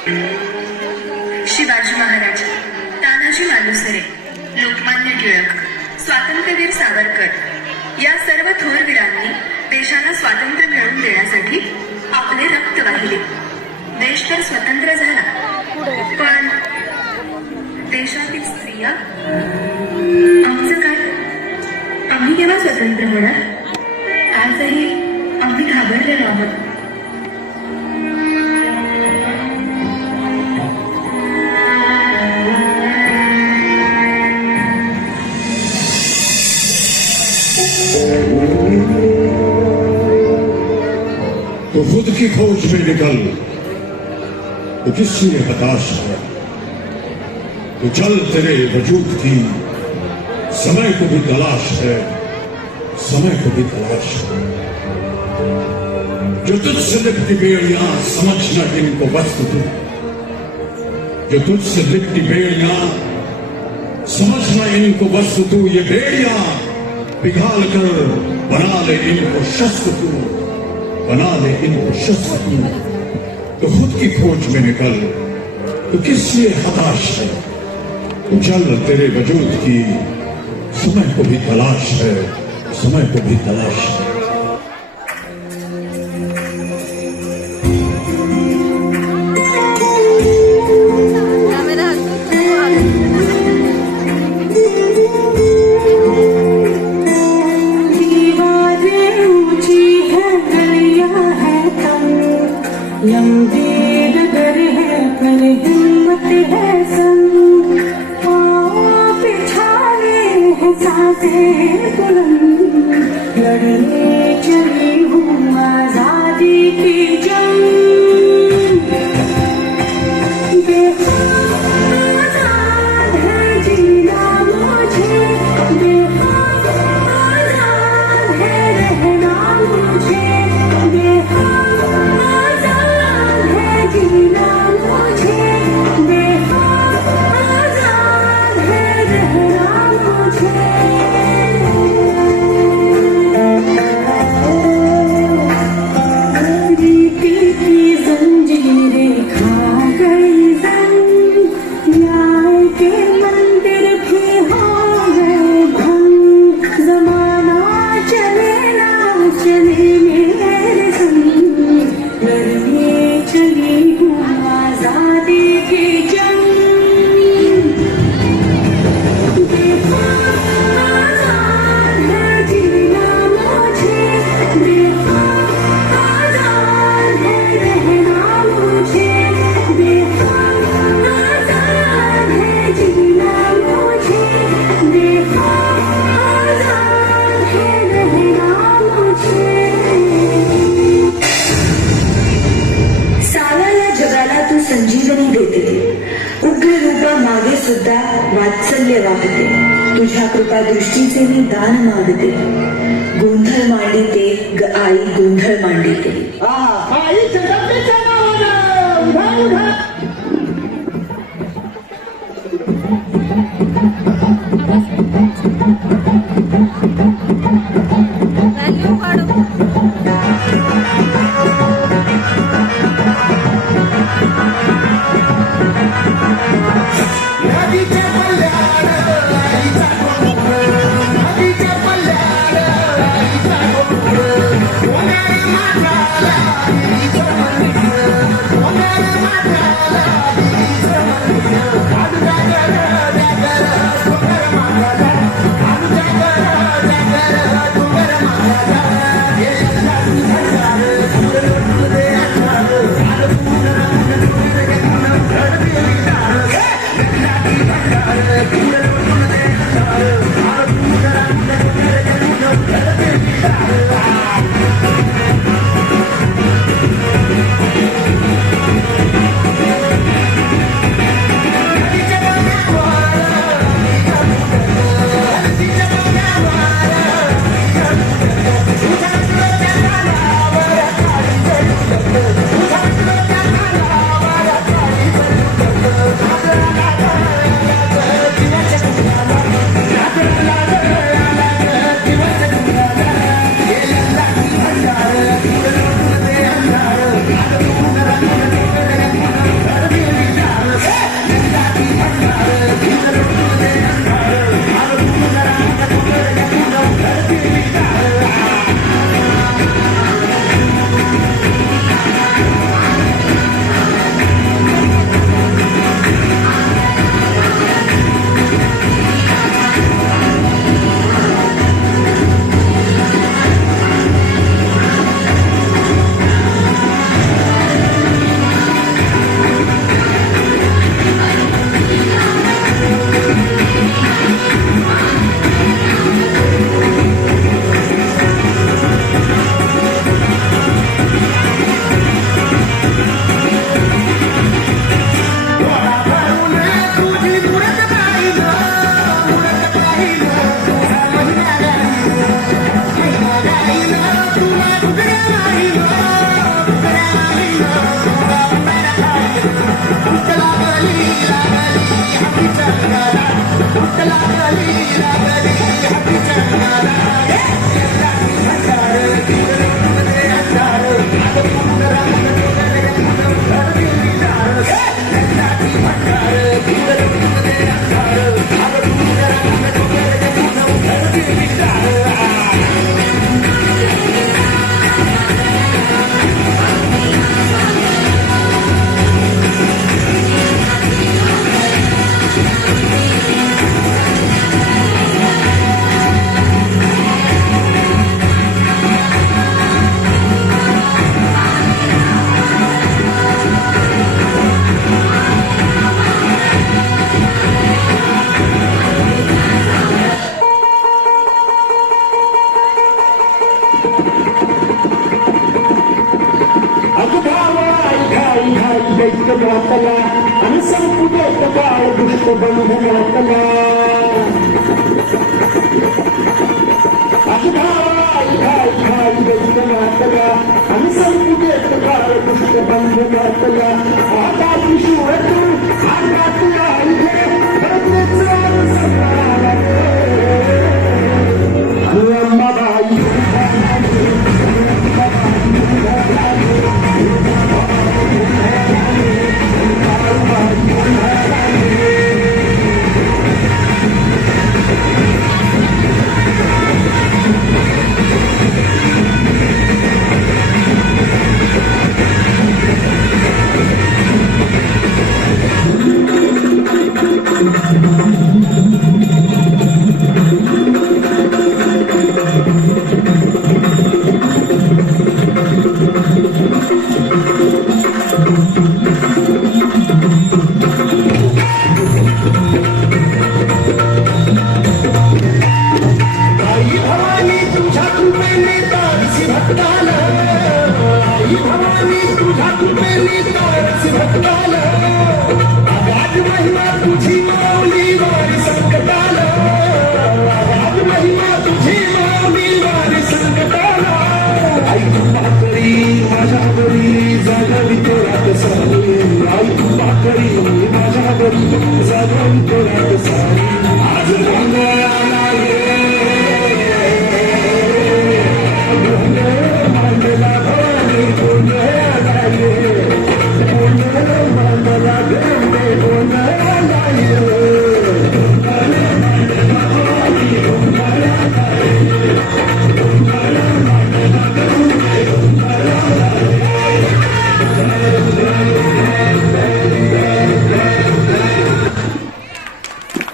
शिवाजी महाराज, तानाजी मालुसरे, लोकमान्य टिळक, स्वातंत्र्यवीर सावरकर या सर्व थोर वीरांनी देशाला स्वातंत्र्य मिळवून देण्यासाठी आपले रक्त वाहिले. देश तर स्वतंत्र झाला, पण देशातील स्त्रिया, आमचं काय? आम्ही केव्हा स्वतंत्र होणार? आजही आम्ही घाबरलेलो आहोत. तो खुद की खोज में निकल, तो किससे हताश है? तो चल, तेरे वजूद की समय को भी तलाश है, समय को भी तलाश है. जो तुझसे लिपटी बेड़ियां, समझना इनको वस्तु तू. जो तुझसे लिपटी बेड़ियां, समझना इनको वस्तु तू. ये बेड़ियां पिघाल कर बना ले इनको शस्त्र तू, बना ले इनको शस्त्र तू. तो खुद की खोज में निकल, तो किससे हताश है? तो चल, तेरे वजूद की समय को भी तलाश है, समय को भी तलाश है. लंबी डगर है पर हिम्मत है संग, पाँव पिछाड़े हैं सांसें बुलंद, लड़ने चली हूँ आजादी की जंग. बेआज़ाद है जीना मुझे, बेआज़ाद है रहना मुझे, सुद्धा वात्सल्य वाहते. तुझ्या कृपा दृष्टीचे मी दान मागते. गोंधळ मांडिते आई, गोंधळ मांडिते. आणि संपुट काळ दुष्ट बंधनातला आणि संपुट काळ दुष्ट बंधनातला आता शिव तू आता तुला माझ्या